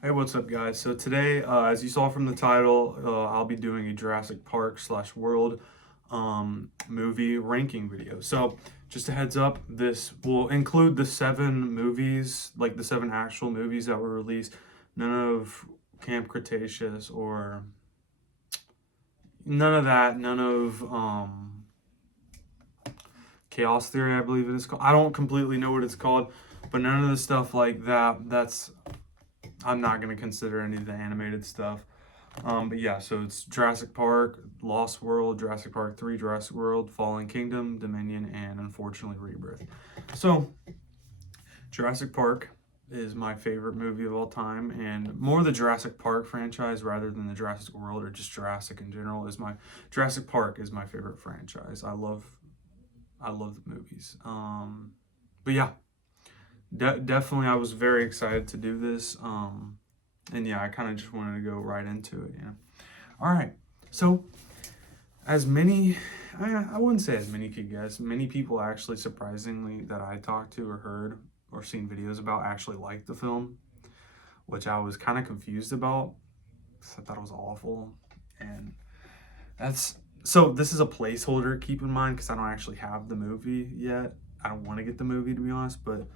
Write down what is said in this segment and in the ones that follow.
Hey, what's up, guys? So today, as you saw from the title, I'll be doing a Jurassic Park slash World movie ranking video. So just a heads up, this will include the seven movies, like the seven actual movies that were released. None of Camp Cretaceous or none of that. None of Chaos Theory, I believe it is called. I don't completely know what it's called, but none of the stuff like that. I'm not gonna consider any of the animated stuff. But yeah, so it's Jurassic Park, Lost World, Jurassic Park 3, Jurassic World, Fallen Kingdom, Dominion, and unfortunately Rebirth. So, Jurassic Park is my favorite movie of all time, and more the Jurassic Park franchise rather than the Jurassic World or just Jurassic in general is my Jurassic Park is my favorite franchise. I love the movies. But yeah, definitely I was very excited to do this. And yeah, I kind of just wanted to go right into it. Yeah. All right. So, as many, I wouldn't say as many could guess, many people actually, surprisingly, that I talked to or heard or seen videos about actually liked the film, which I was kind of confused about. I thought it was awful. And that's so, this is a placeholder, keep in mind, because I don't actually have the movie yet. I don't want to get the movie, to be honest, but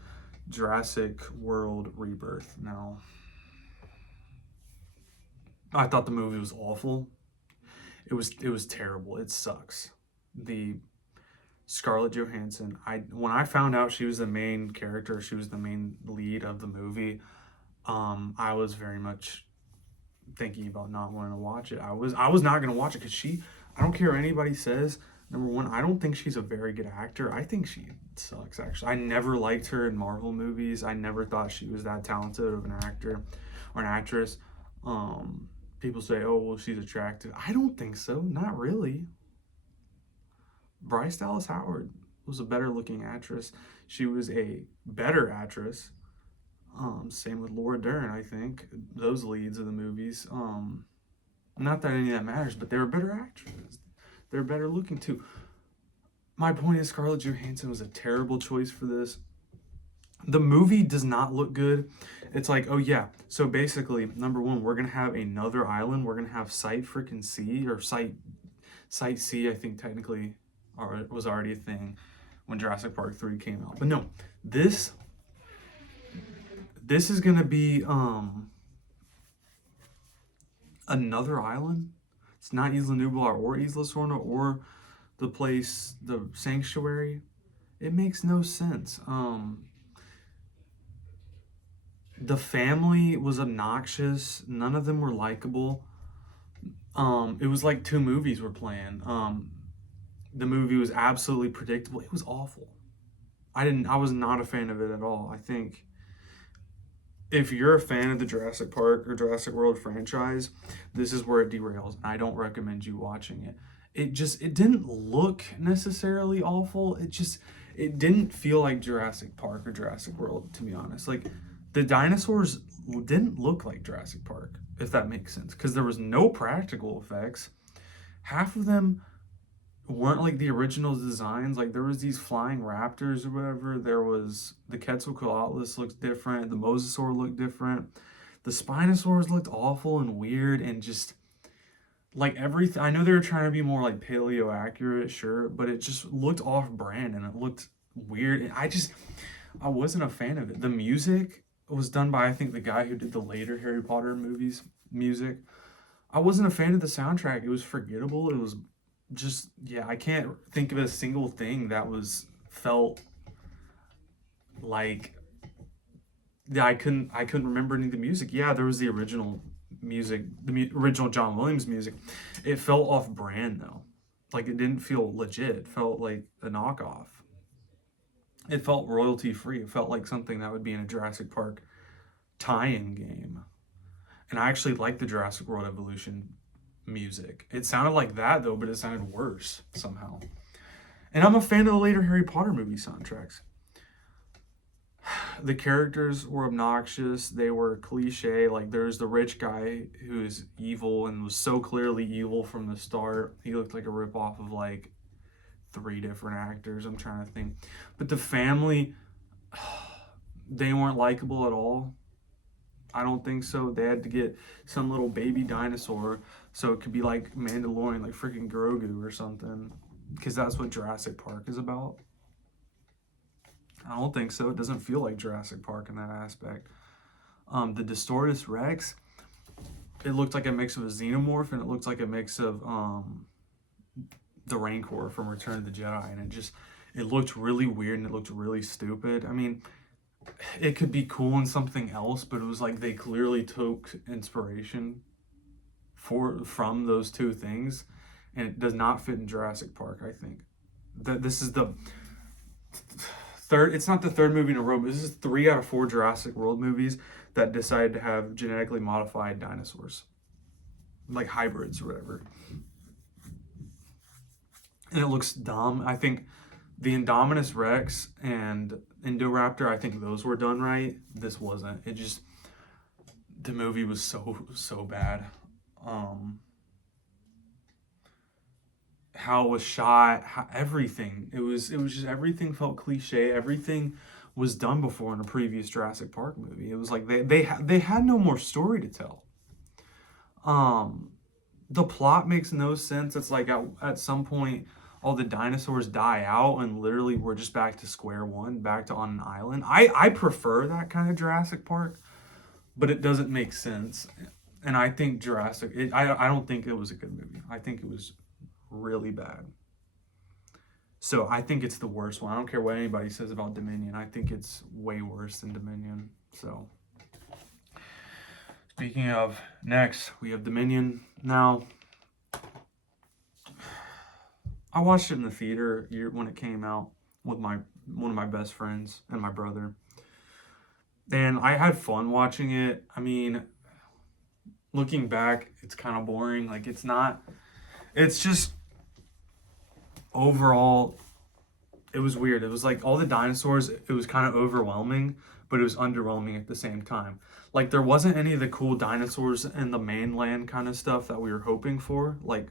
Jurassic World Rebirth. Now, I thought the movie was awful. It was terrible. It sucks. The Scarlett Johansson. When I found out she was the main character, she was the main lead of the movie. I was very much thinking about not wanting to watch it. I was not gonna watch it because she. I don't care what anybody says. Number one, I don't think she's a very good actor. I think she sucks. Actually, I never liked her in Marvel movies. I never thought she was that talented of an actor or an actress. People say, "Oh, well, she's attractive." I don't think so. Not really. Bryce Dallas Howard was a better looking actress. She was a better actress. Same with Laura Dern, I think. Those leads of the movies. Not that any of that matters, but they were better actresses. They're better looking too. My point is, Scarlett Johansson was a terrible choice for this. The movie does not look good. It's like, oh yeah. So basically, number one, we're gonna have another island. We're gonna have Site freaking C or Site C. I think technically, was already a thing when Jurassic Park 3 came out. But no, this this is gonna be another island. It's not Isla Nublar or Isla Sorna or the sanctuary. It makes no sense. The family was obnoxious. None of them were likable. It was like two movies were playing. The movie was absolutely predictable. It was awful. I was not a fan of it at all. I think if you're a fan of the Jurassic Park or Jurassic World franchise, this is where it derails. I don't recommend you watching it. It didn't look necessarily awful. It didn't feel like Jurassic Park or Jurassic World, to be honest. Like the dinosaurs didn't look like Jurassic Park, if that makes sense, because there was no practical effects. Half of them weren't like the original designs. Like there was these flying raptors or whatever. There was the Quetzalcoatlus looked different. The Mosasaur looked different. The Spinosaurs looked awful and weird and just like everything. I know they were trying to be more like paleo accurate, sure, but it just looked off brand and it looked weird. And I wasn't a fan of it. The music was done by I think the guy who did the later Harry Potter movies music. I wasn't a fan of the soundtrack. It was forgettable. It was just yeah, I can't think of a single thing that was felt like yeah, I couldn't remember any of the music. Yeah, there was the original music, original John Williams music. It felt off brand though. Like it didn't feel legit. It felt like a knockoff. It felt royalty free. It felt like something that would be in a Jurassic Park tie-in game. And I actually liked the Jurassic World Evolution music. It sounded like that though, but it sounded worse somehow. And I'm a fan of the later Harry Potter movie soundtracks. The characters were obnoxious. They were cliche. Like there's the rich guy who is evil and was so clearly evil from the start. He looked like a ripoff of like three different actors. I'm trying to think. But the family, they weren't likable at all. I don't think so. They had to get some little baby dinosaur so it could be like Mandalorian, like freaking Grogu or something, because that's what Jurassic Park is about. I don't think so. It doesn't feel like Jurassic Park in that aspect. The Distortus Rex, it looked like a mix of a xenomorph and it looked like a mix of the Rancor from Return of the Jedi, and it looked really weird and it looked really stupid. I mean, it could be cool in something else, but it was like they clearly took inspiration from those two things, and it does not fit in Jurassic Park. I think that this is the third. It's not the third movie in a row, but this is 3 out of 4 Jurassic World movies that decided to have genetically modified dinosaurs, like hybrids or whatever. And it looks dumb. I think the Indominus Rex and Indoraptor, I think those were done right. This wasn't. It just, the movie was so bad. How it was shot, everything. It was just, everything felt cliche. Everything was done before in a previous Jurassic Park movie. It was like they had no more story to tell. The plot makes no sense. It's like at some point all the dinosaurs die out and literally we're just back to square one, back to on an island. I prefer that kind of Jurassic Park, but it doesn't make sense. And I think I don't think it was a good movie. I think it was really bad. So I think it's the worst one. I don't care what anybody says about Dominion. I think it's way worse than Dominion. So speaking of, next we have Dominion. Now, I watched it in the theater when it came out with one of my best friends and my brother. And I had fun watching it. I mean, looking back, it's kind of boring. Like, it's just overall, it was weird. It was like all the dinosaurs, it was kind of overwhelming, but it was underwhelming at the same time. Like, there wasn't any of the cool dinosaurs in the mainland kind of stuff that we were hoping for, like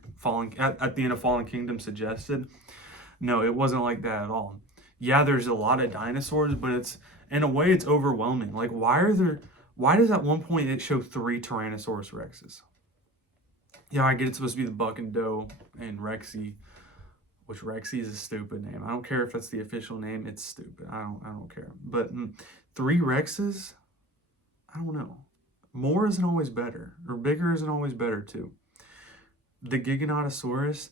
at the end of Fallen Kingdom suggested. No, it wasn't like that at all. Yeah, there's a lot of dinosaurs, but it's, in a way, it's overwhelming. Like, why does at one point it show 3 Tyrannosaurus Rexes? Yeah, I get it's supposed to be the Buck and Doe and Rexy, which Rexy is a stupid name. I don't care if that's the official name. It's stupid. I don't care. But 3 Rexes, I don't know. More isn't always better, or bigger isn't always better too. The Giganotosaurus,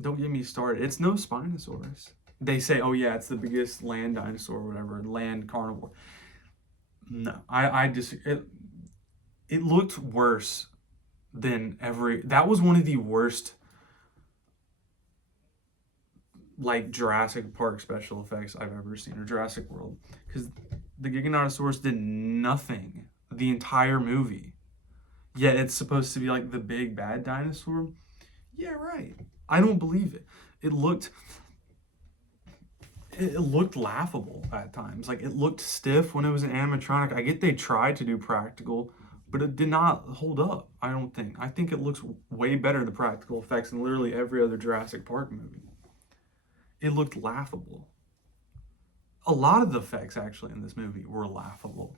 don't get me started. It's no Spinosaurus. They say, oh yeah, it's the biggest land dinosaur or whatever, land carnivore. No, I just, it looked worse than that was one of the worst, like, Jurassic Park special effects I've ever seen, or Jurassic World, because the Giganotosaurus did nothing the entire movie, yet it's supposed to be like the big bad dinosaur. Yeah, right. I don't believe it. It looked laughable at times. Like, it looked stiff when it was an animatronic. I get they tried to do practical, but it did not hold up, I don't think. I think it looks way better, the practical effects, than literally every other Jurassic Park movie. It looked laughable. A lot of the effects actually in this movie were laughable.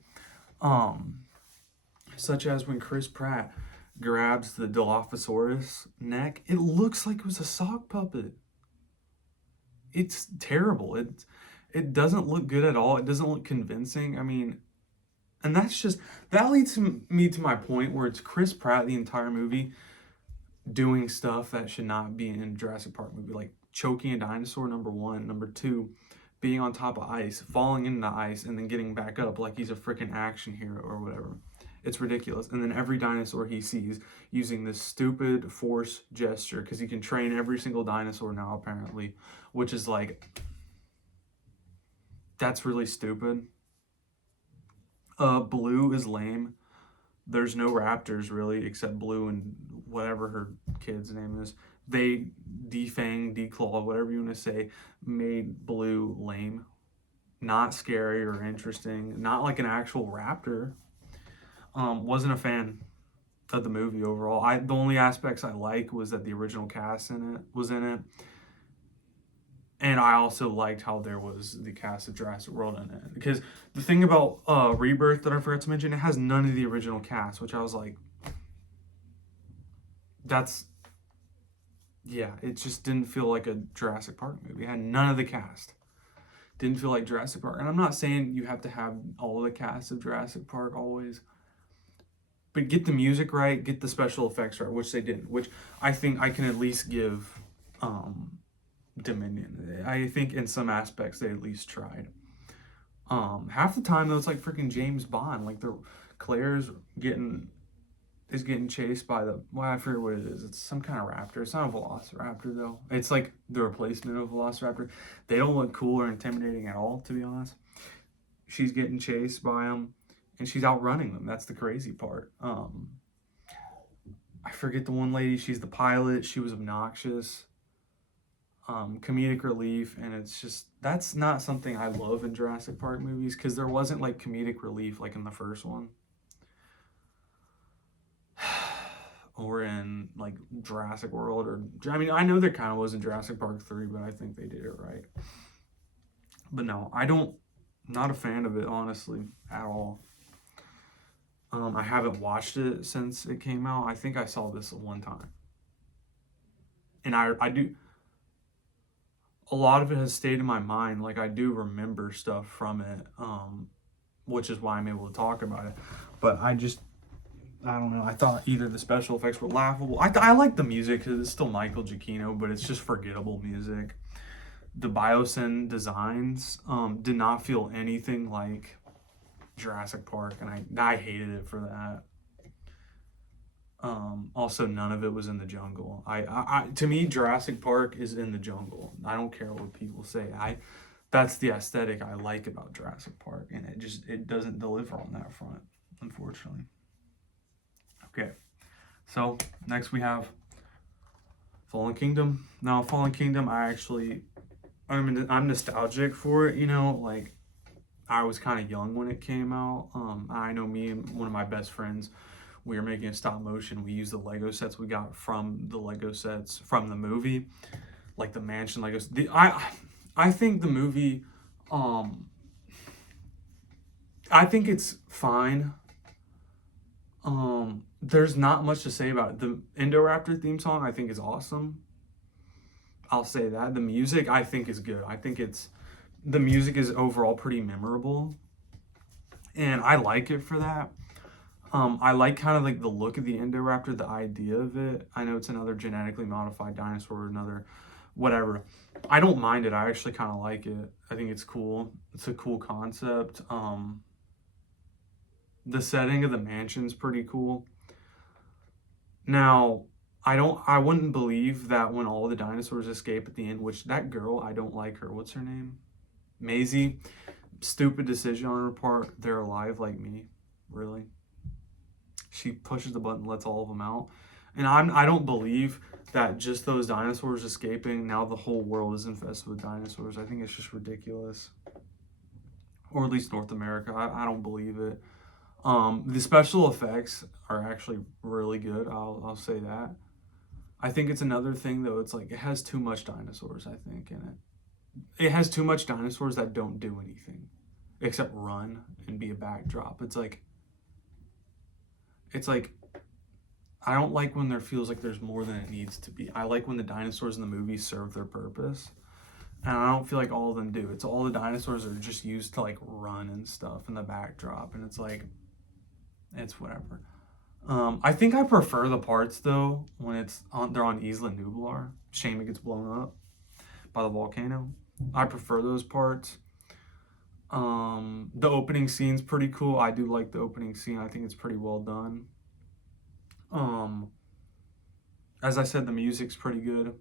Such as when Chris Pratt grabs the Dilophosaurus neck. It looks like it was a sock puppet. It's terrible. It doesn't look good at all. It doesn't look convincing. I mean, and that leads me to my point where it's Chris Pratt the entire movie doing stuff that should not be in a Jurassic Park movie, like choking a dinosaur, number 1. Number 2, being on top of ice, falling into the ice, and then getting back up like he's a freaking action hero or whatever. It's ridiculous. And then every dinosaur he sees using this stupid force gesture, because you can train every single dinosaur now, apparently, which is like, that's really stupid. Blue is lame. There's no raptors, really, except Blue and whatever her kid's name is. They defanged, declawed, whatever you want to say, made Blue lame. Not scary or interesting. Not like an actual raptor. Wasn't a fan of the movie overall. The only aspects I like was that the original cast was in it. And I also liked how there was the cast of Jurassic World in it. Because the thing about Rebirth that I forgot to mention, it has none of the original cast, which I was like, that's, yeah, it just didn't feel like a Jurassic Park movie. It had none of the cast. Didn't feel like Jurassic Park. And I'm not saying you have to have all the cast of Jurassic Park always, but get the music right, get the special effects right, which they didn't, which I think I can at least give Dominion. I think in some aspects they at least tried. Half the time though, it's like freaking James Bond. Like the Claire's getting chased by the, well, I forget what it is. It's some kind of raptor. It's not a velociraptor though. It's like the replacement of a velociraptor. They don't look cool or intimidating at all, to be honest. She's getting chased by them, and she's outrunning them. That's the crazy part. I forget the one lady. She's the pilot. She was obnoxious. Comedic relief, and it's just, that's not something I love in Jurassic Park movies, because there wasn't like comedic relief like in the first one or in like Jurassic World, or I mean, I know there kind of was in Jurassic Park 3, but I think they did it right. But no, not a fan of it, honestly, at all. I haven't watched it since it came out. I think I saw this one time, and I do, a lot of it has stayed in my mind. Like I do remember stuff from it, which is why I'm able to talk about it. But I don't know. I thought either the special effects were laughable. I like the music because it's still Michael Giacchino, but it's just forgettable music. The Biosyn designs did not feel anything like Jurassic Park, and I hated it for that. Also, none of it was in the jungle. To me, Jurassic Park is in the jungle. I don't care what people say. That's the aesthetic I like about Jurassic Park, and it doesn't deliver on that front, unfortunately. Okay, so next we have Fallen Kingdom. Now, Fallen Kingdom, I'm nostalgic for it. You know, like I was kind of young when it came out. I know me and one of my best friends, we were making a stop motion. We used the Lego sets we got from the Lego sets from the movie, like the mansion Legos. I think the movie, I think it's fine. There's not much to say about it. The Indoraptor theme song I think is awesome. I'll say that. The music I think is good. The music is overall pretty memorable, and I like it for that. I like kind of like the look of the Indoraptor, the idea of it. I know it's another genetically modified dinosaur, another whatever. I don't mind it. I actually kind of like it. I think it's cool. It's a cool concept. The setting of the mansion's pretty cool. Now, I wouldn't believe that when all the dinosaurs escape at the end, which that girl, I don't like her. What's her name? Maisie. Stupid decision on her part. They're alive like me. Really? She pushes the button, lets all of them out. And I don't believe that just those dinosaurs escaping, now the whole world is infested with dinosaurs. I think it's just ridiculous. Or at least North America. I don't believe it. The special effects are actually really good. I'll say that. I think it's another thing though. It's like it has too much dinosaurs, I think, in it. It has too much dinosaurs that don't do anything except run and be a backdrop. It's like I don't like when there feels like there's more than it needs to be. I like when the dinosaurs in the movie serve their purpose. And I don't feel like all of them do. It's all the dinosaurs are just used to like run and stuff in the backdrop, and it's like it's whatever. I think I prefer the parts though when they're on Isla Nublar. Shame it gets blown up by the volcano. I prefer those parts. The opening scene's pretty cool. I do like the opening scene. I think it's pretty well done. As I said, the music's pretty good.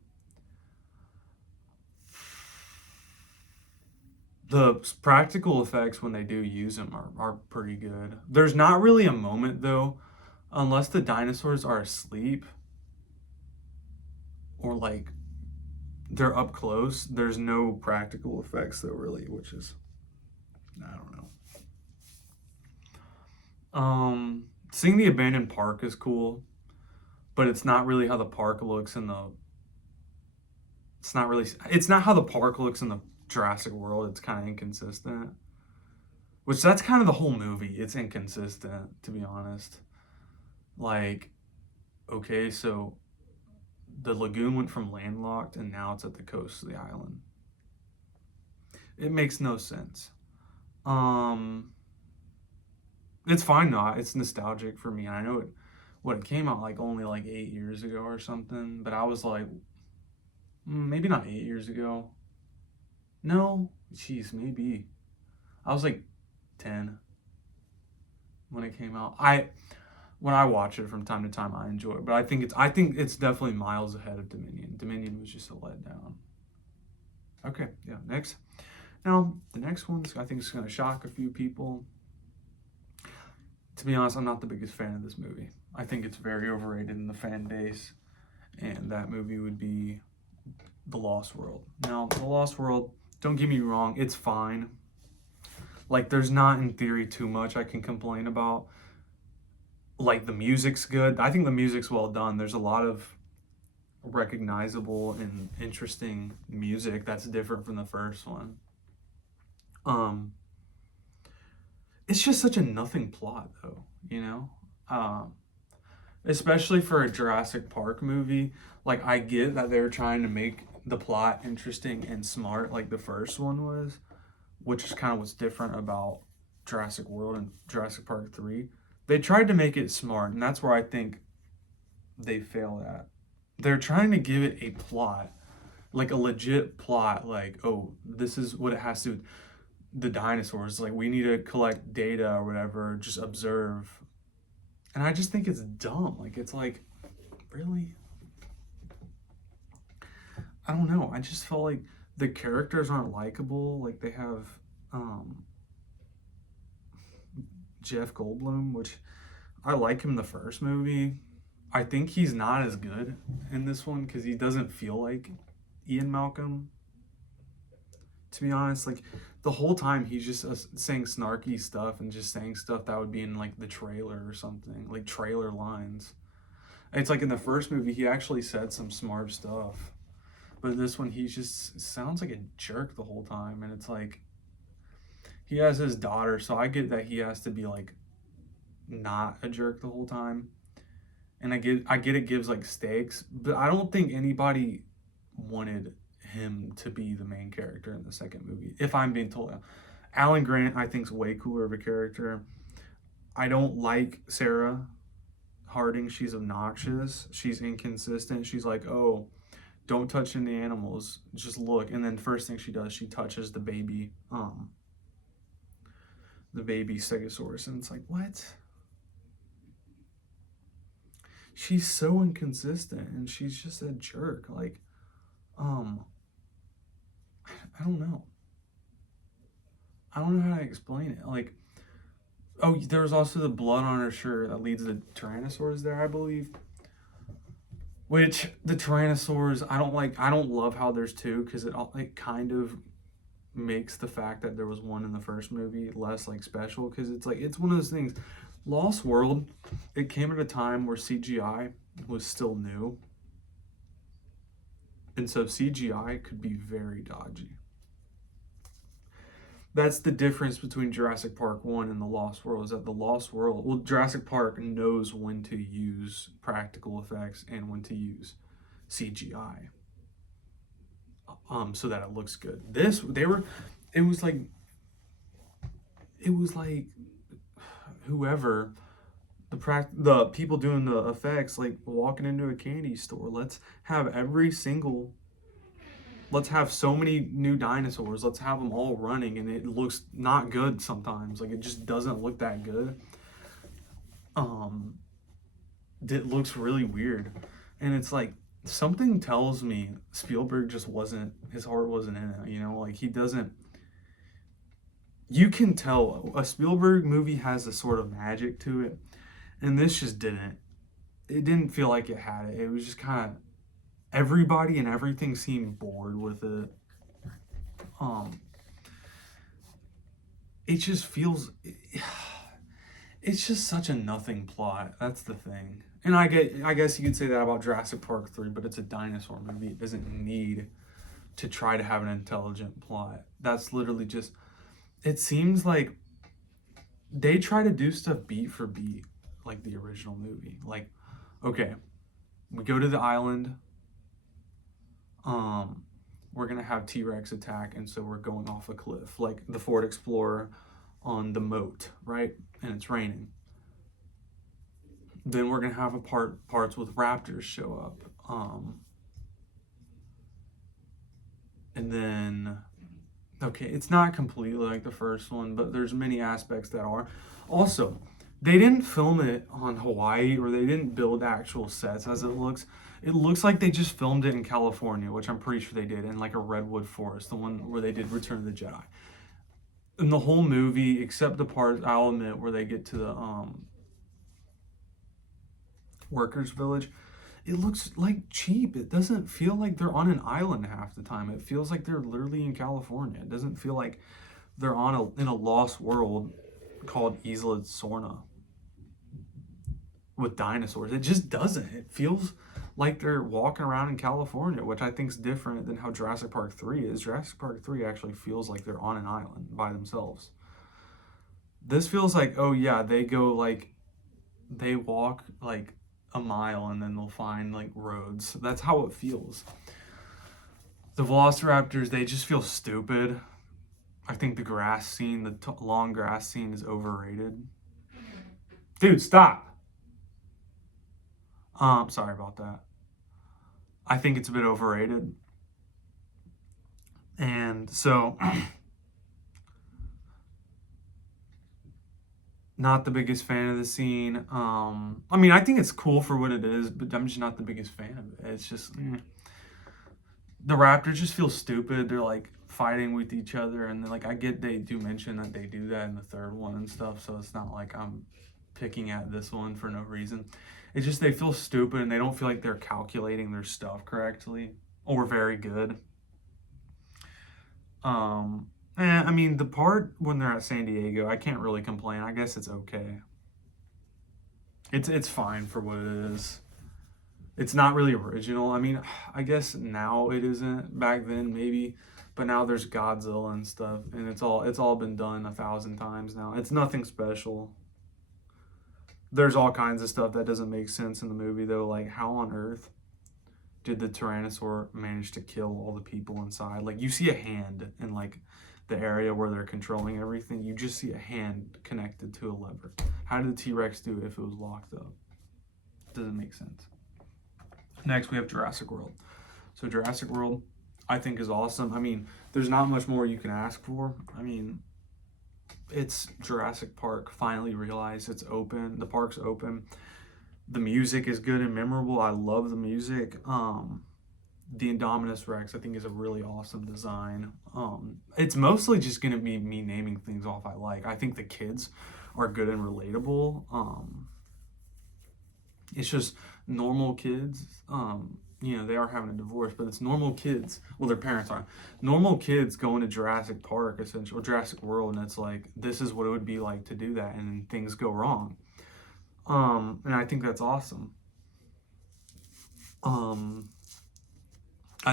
The practical effects when they do use them are pretty good. There's not really a moment though, unless the dinosaurs are asleep or like they're up close. There's no practical effects though, really, which is, I don't know. Seeing the abandoned park is cool, but it's not really how the park looks in the It's not really. It's not how the park looks in the Jurassic World. It's kind of inconsistent. Which that's kind of the whole movie. It's inconsistent, to be honest. Like, okay, so the lagoon went from landlocked and now it's at the coast of the island. It makes no sense. Um, it's fine though. It's nostalgic for me. I know it. What it came out like only like 8 years ago or something, but I was like, maybe not 8 years ago. No, jeez, maybe. I was like 10 when it came out. When I watch it from time to time, I enjoy it, but I think it's definitely miles ahead of Dominion. Dominion was just a letdown. Okay, yeah. Next, now the next one I think is going to shock a few people. To be honest, I'm not the biggest fan of this movie. I think it's very overrated in the fan base, and that movie would be The Lost World. Now, The Lost World, don't get me wrong, it's fine. Like, there's not in theory too much I can complain about. Like, the music's good. I think the music's well done. There's a lot of recognizable and interesting music that's different from the first one. Um, it's just such a nothing plot, though, you know? Um, Especially for a Jurassic Park movie. Like, I get that they were trying to make the plot interesting and smart, like the first one was, which is kind of what's different about Jurassic World and Jurassic Park 3. They tried to make it smart, and that's where I think they failed at. They're trying to give it a plot, like a legit plot, like, oh, this is what it has to, the dinosaurs, like, we need to collect data or whatever, just observe. And I just think it's dumb. Like, it's like, really? I don't know. I just felt like the characters aren't likable. Like, they have um, Jeff Goldblum, which I like him in the first movie. I think he's not as good in this one because he doesn't feel like Ian Malcolm. To be honest, like the whole time he's just saying snarky stuff and just saying stuff that would be in like the trailer or something, like trailer lines. It's like in the first movie he actually said some smart stuff, but this one he just sounds like a jerk the whole time, and it's like he has his daughter, so I get that he has to be like not a jerk the whole time, and I get it gives like stakes, but I don't think anybody wanted him to be the main character in the second movie. If I'm being told, Alan Grant I think's way cooler of a character. I don't like Sarah Harding. She's obnoxious. She's inconsistent. She's like, oh, don't touch any animals. Just look. And then first thing she does, she touches the baby Stegosaurus, and it's like, what? She's so inconsistent, and she's just a jerk. Like, um, I don't know. I don't know how to explain it. Like, oh, there was also the blood on her shirt that leads the Tyrannosaurs there, I believe. Which the Tyrannosaurs, I don't like. I don't love how there's two because it kind of makes the fact that there was one in the first movie less like special, because it's like it's one of those things. Lost World, it came at a time where CGI was still new, and so CGI could be very dodgy. That's the difference between Jurassic Park 1 and The Lost World, is that The Lost World, well, Jurassic Park knows when to use practical effects and when to use CGI, so that it looks good. It was like, it was like whoever, the people doing the effects, like walking into a candy store. Let's have so many new dinosaurs. Let's have them all running, and it looks not good sometimes. Like, it just doesn't look that good. Um, it looks really weird, and it's like something tells me Spielberg just wasn't, his heart wasn't in it. You know, like he doesn't. You can tell a Spielberg movie has a sort of magic to it, and this just didn't. It didn't feel like it had it. It was just kind of, everybody and everything seemed bored with it. Um, it just feels, it's just such a nothing plot. That's the thing. And I guess you could say that about Jurassic Park 3, but it's a dinosaur movie. It doesn't need to try to have an intelligent plot. That's literally just, it seems like they try to do stuff beat for beat, like the original movie. Like, okay, we go to the island. Um, we're gonna have T-Rex attack, and so we're going off a cliff, like the Ford Explorer on the moat, right? And it's raining. Then we're gonna have parts with raptors show up, and then okay, it's not completely like the first one, but there's many aspects that are. Also, they didn't film it on Hawaii, or they didn't build actual sets as it looks. It looks like they just filmed it in California, which I'm pretty sure they did, in like a redwood forest, the one where they did Return of the Jedi. In the whole movie, except the part I'll admit where they get to the workers' village, it looks like cheap. It doesn't feel like they're on an island half the time. It feels like they're literally in California. It doesn't feel like they're in a lost world called Isla Sorna with dinosaurs. It just doesn't. It feels like they're walking around in California, which I think is different than how Jurassic Park 3 is. Jurassic Park 3 actually feels like they're on an island by themselves. This feels like, oh yeah, they walk like a mile and then they'll find like roads. That's how it feels. The velociraptors, they just feel stupid. I think the grass scene, the long grass scene, is overrated. Dude, stop. Sorry about that. I think it's a bit overrated. And so, not the biggest fan of the scene. I mean, I think it's cool for what it is, but I'm just not the biggest fan of it. It's just, the raptors just feel stupid. They're like fighting with each other, and then, like, I get they do mention that they do that in the third one and stuff, so it's not like I'm picking at this one for no reason. It's just they feel stupid and they don't feel like they're calculating their stuff correctly or very good. I mean, the part when they're at San Diego, I can't really complain. I guess it's okay. It's fine for what it is. It's not really original. I mean, I guess now it isn't. Back then maybe, but now there's Godzilla and stuff, and it's all been done 1,000 times now. It's nothing special. There's all kinds of stuff that doesn't make sense in the movie though. Like, how on earth did the Tyrannosaur manage to kill all the people inside? Like, you see a hand in like the area where they're controlling everything. You just see a hand connected to a lever. How did the T-Rex do it if it was locked up? Doesn't make sense. Next, we have Jurassic World. So Jurassic World, I think, is awesome. I mean, there's not much more you can ask for. I mean, it's Jurassic Park. Finally realized it's open. The park's open. The music is good and memorable. I love the music. The Indominus Rex, I think, is a really awesome design. It's mostly just going to be me naming things off I like. I think the kids are good and relatable. It's just normal kids. They are having a divorce, but it's normal kids. Well, their parents aren't. Normal kids going to Jurassic Park, essentially, or Jurassic World, and it's like, this is what it would be like to do that, and things go wrong. And I think that's awesome. I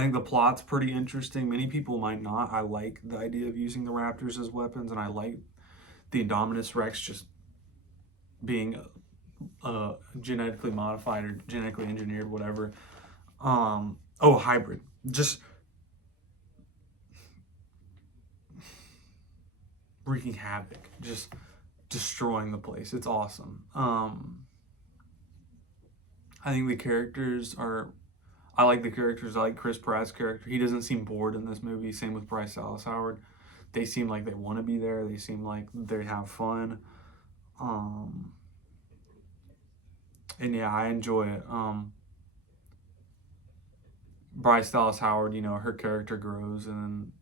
think the plot's pretty interesting. Many people might not. I like the idea of using the raptors as weapons, and I like the Indominus Rex just being genetically modified or genetically engineered, whatever. Hybrid. Just wreaking havoc. Just destroying the place. It's awesome. I think the characters are... I like the characters. I like Chris Pratt's character. He doesn't seem bored in this movie. Same with Bryce Dallas Howard. They seem like they want to be there. They seem like they have fun. And yeah, I enjoy it. Bryce Dallas Howard, her character grows, and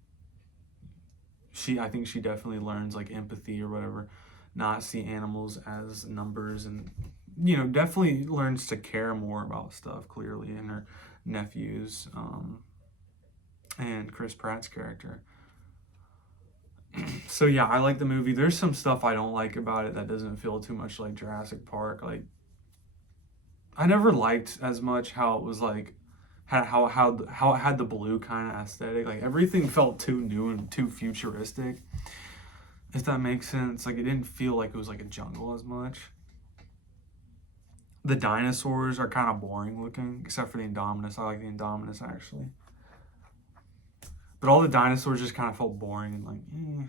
I think she definitely learns like empathy or whatever, not see animals as numbers, and definitely learns to care more about stuff, clearly, in her nephews, and Chris Pratt's character. So yeah, I like the movie. There's some stuff I don't like about it that doesn't feel too much like Jurassic Park. Like, I never liked as much how it was like How it had the blue kind of aesthetic. Like everything felt too new and too futuristic. If that makes sense. Like it didn't feel like it was like a jungle as much. The dinosaurs are kind of boring looking, except for the Indominus. I like the Indominus actually. But all the dinosaurs just kind of felt boring and like,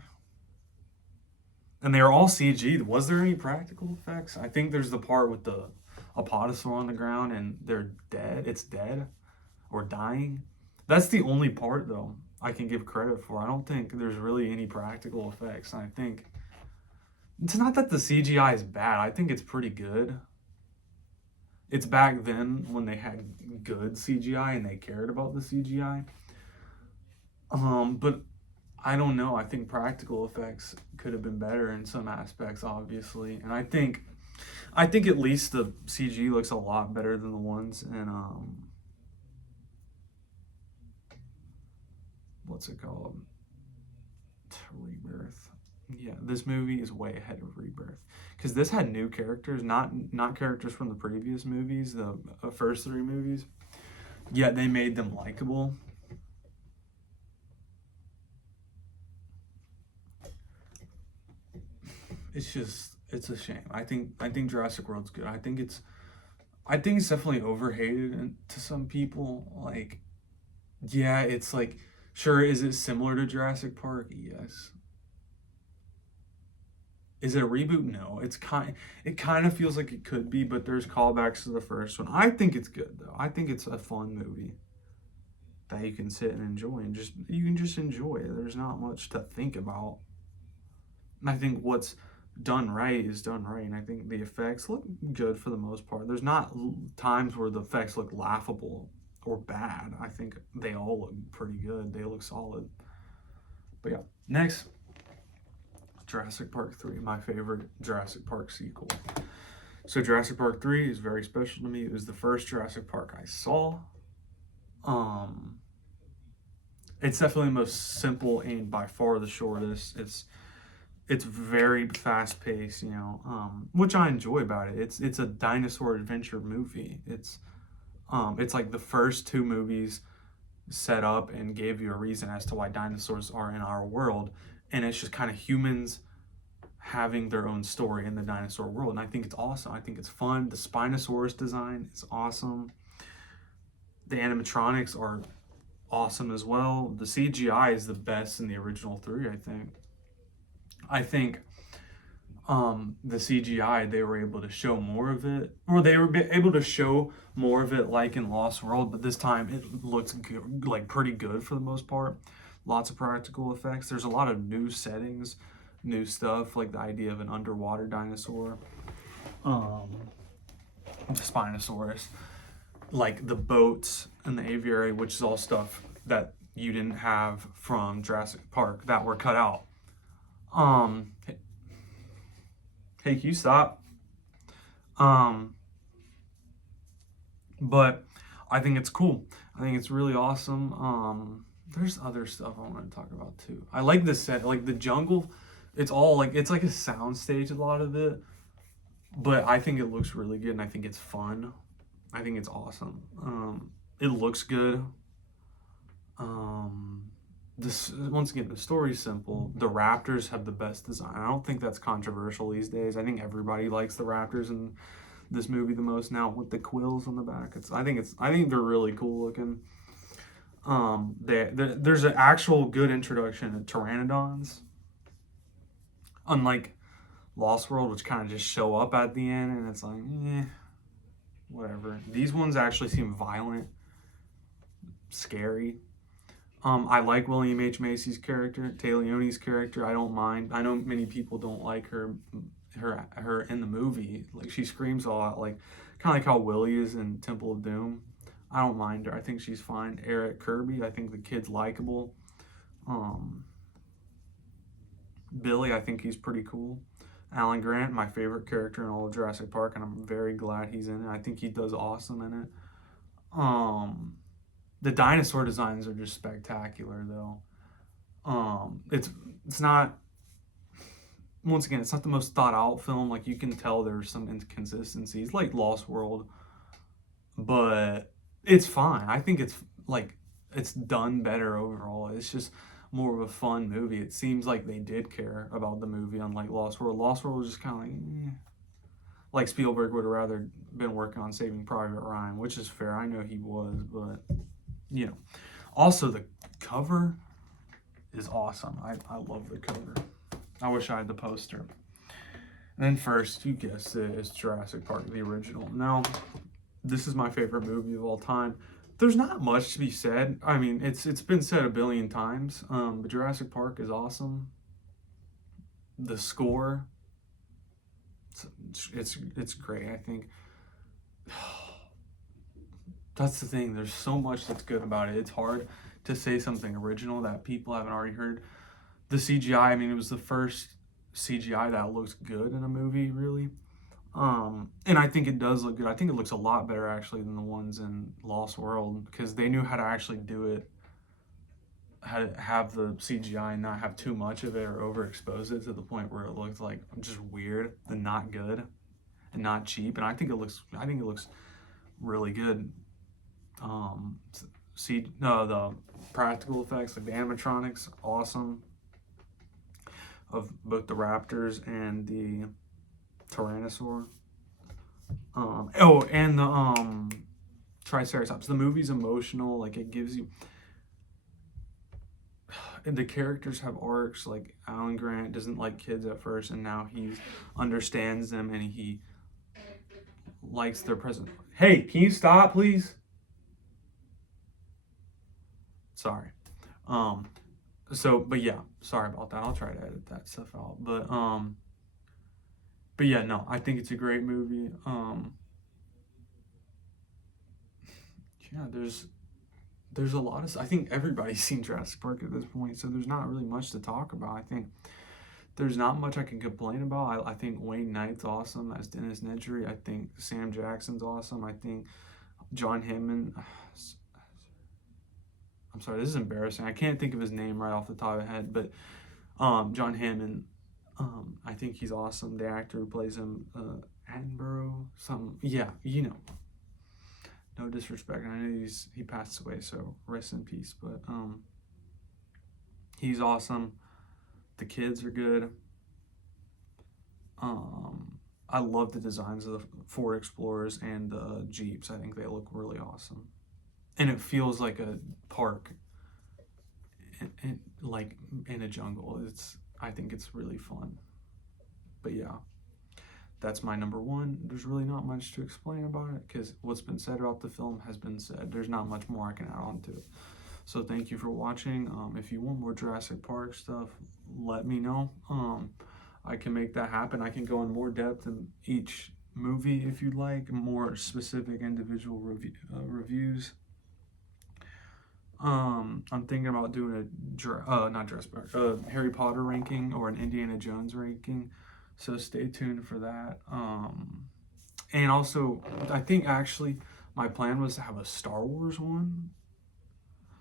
And they were all CG. Was there any practical effects? I think there's the part with the apatosaur on the ground and they're dead. It's dead or dying. That's the only part though I can give credit for. I don't think there's really any practical effects. And I think it's not that the CGI is bad. I think it's pretty good. It's back then when they had good CGI and they cared about the CGI. But I don't know. I think practical effects could have been better in some aspects, obviously. And I think at least the CG looks a lot better than the ones in what's it called? Rebirth. Yeah, this movie is way ahead of Rebirth because this had new characters, not characters from the previous movies, the first three movies. Yet they made them likable. It's a shame. I think Jurassic World's good. I think it's definitely overhated to some people. Like, yeah, it's like, sure, is it similar to Jurassic Park? Yes. Is it a reboot? No. It kind of feels like it could be, but there's callbacks to the first one. I think it's good though. I think it's a fun movie that you can sit and enjoy and just enjoy it. There's not much to think about. And I think what's done right is done right, and I think the effects look good for the most part. There's not times where the effects look laughable or bad. I think they all look pretty good. They look solid. But yeah, next, Jurassic Park 3, my favorite Jurassic Park sequel. So Jurassic Park 3 is very special to me. It was the first Jurassic Park I saw. It's definitely the most simple and by far the shortest. It's very fast paced, which I enjoy about it. It's a dinosaur adventure movie. It's like the first two movies set up and gave you a reason as to why dinosaurs are in our world, and it's just kind of humans having their own story in the dinosaur world. And I think it's awesome. I think it's fun. The Spinosaurus design is awesome. The animatronics are awesome as well. The CGI is the best in the original three, I think. The CGI, they were able to show more of it, or they were able to show more of it like in Lost World, but this time it looks good, like pretty good for the most part. Lots of practical effects. There's a lot of new settings, new stuff, like the idea of an underwater dinosaur, the Spinosaurus, like the boats and the aviary, which is all stuff that you didn't have from Jurassic Park that were cut out. Hey, can you stop? But I think it's cool. I think it's really awesome. There's other stuff I want to talk about too. I like this set, like the jungle. It's like a sound stage, a lot of it. But I think it looks really good and I think it's fun. I think it's awesome. It looks good. This once again, the story's simple. The Raptors have the best design. I don't think that's controversial these days. I think everybody likes the Raptors in this movie the most now with the quills on the back. I think they're really cool looking. There's an actual good introduction to pteranodons, unlike Lost World, which kind of just show up at the end and it's like, whatever. These ones actually seem violent, scary. I like William H. Macy's character, Leone's character. I don't mind. I know many people don't like her in the movie. Like she screams a lot, like kind of like how Willie is in Temple of Doom. I don't mind her. I think she's fine. Eric Kirby, I think the kid's likable. Billy, I think he's pretty cool. Alan Grant, my favorite character in all of Jurassic Park, and I'm very glad he's in it. I think he does awesome in it. The dinosaur designs are just spectacular, though. It's not. Once again, it's not the most thought out film. Like you can tell there's some inconsistencies, like Lost World, but it's fine. I think it's like it's done better overall. It's just more of a fun movie. It seems like they did care about the movie, unlike Lost World. Lost World was just kind of like Spielberg would have rather been working on Saving Private Ryan, which is fair. I know he was, but you know. Also, the cover is awesome. I love the cover. I wish I had the poster. And then first, you guessed it, it's Jurassic Park, the original. Now, this is my favorite movie of all time. There's not much to be said. I mean, it's been said a billion times. But Jurassic Park is awesome. The score, it's great. I think that's the thing. There's so much that's good about it. It's hard to say something original that people haven't already heard. The CGI, I mean, it was the first CGI that looks good in a movie, really. And I think it does look good. I think it looks a lot better actually than the ones in Lost World because they knew how to actually do it, how to have the CGI and not have too much of it or overexpose it to the point where it looks like just weird and not good and not cheap. And I think it looks really good. The practical effects, like the animatronics, awesome. Of both the raptors and the Tyrannosaur. And the Triceratops. The movie's emotional. Like it gives you. And the characters have arcs. Like Alan Grant doesn't like kids at first, and now he understands them and he likes their presence. Hey, can you stop, please? Sorry. But yeah, sorry about that. I'll try to edit that stuff out. But yeah, no, I think it's a great movie. Yeah, there's a lot of. I think everybody's seen Jurassic Park at this point, so there's not really much to talk about. I think there's not much I can complain about. I think Wayne Knight's awesome as Dennis Nedry. I think Sam Jackson's awesome. I think John Hammond. I'm sorry, this is embarrassing. I can't think of his name right off the top of my head, but John Hammond. I think he's awesome. The actor who plays him, Attenborough, yeah, you know. No disrespect. I know he passed away, so rest in peace. But he's awesome. The kids are good. I love the designs of the Ford Explorers and the Jeeps. I think they look really awesome, and it feels like a park, like in a jungle. I think it's really fun. But yeah, that's my number one. There's really not much to explain about it because what's been said about the film has been said. There's not much more I can add on to it. So thank you for watching. If you want more Jurassic Park stuff, let me know. I can make that happen. I can go in more depth in each movie if you'd like, more specific individual reviews. I'm thinking about doing not Jurassic Park, Harry Potter ranking or an Indiana Jones ranking. So stay tuned for that. And also, I think actually my plan was to have a Star Wars one.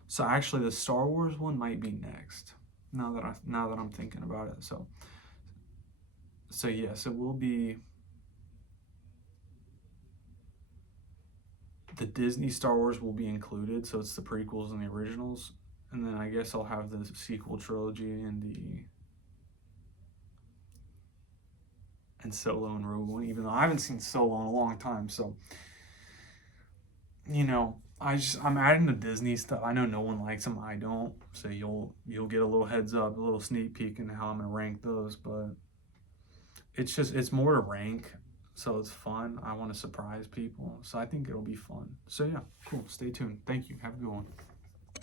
So actually, the Star Wars one might be next. Now that I'm thinking about it, so yes, it will be the Disney Star Wars will be included. So it's the prequels and the originals, and then I guess I'll have the sequel trilogy and Solo and Rogue One. Even though I haven't seen Solo in a long time, so you know. I'm adding the Disney stuff. I know no one likes them. I don't. So you'll get a little heads up, a little sneak peek into how I'm gonna rank those. But it's more to rank, so it's fun. I want to surprise people, so I think it'll be fun. So yeah, cool. Stay tuned. Thank you. Have a good one.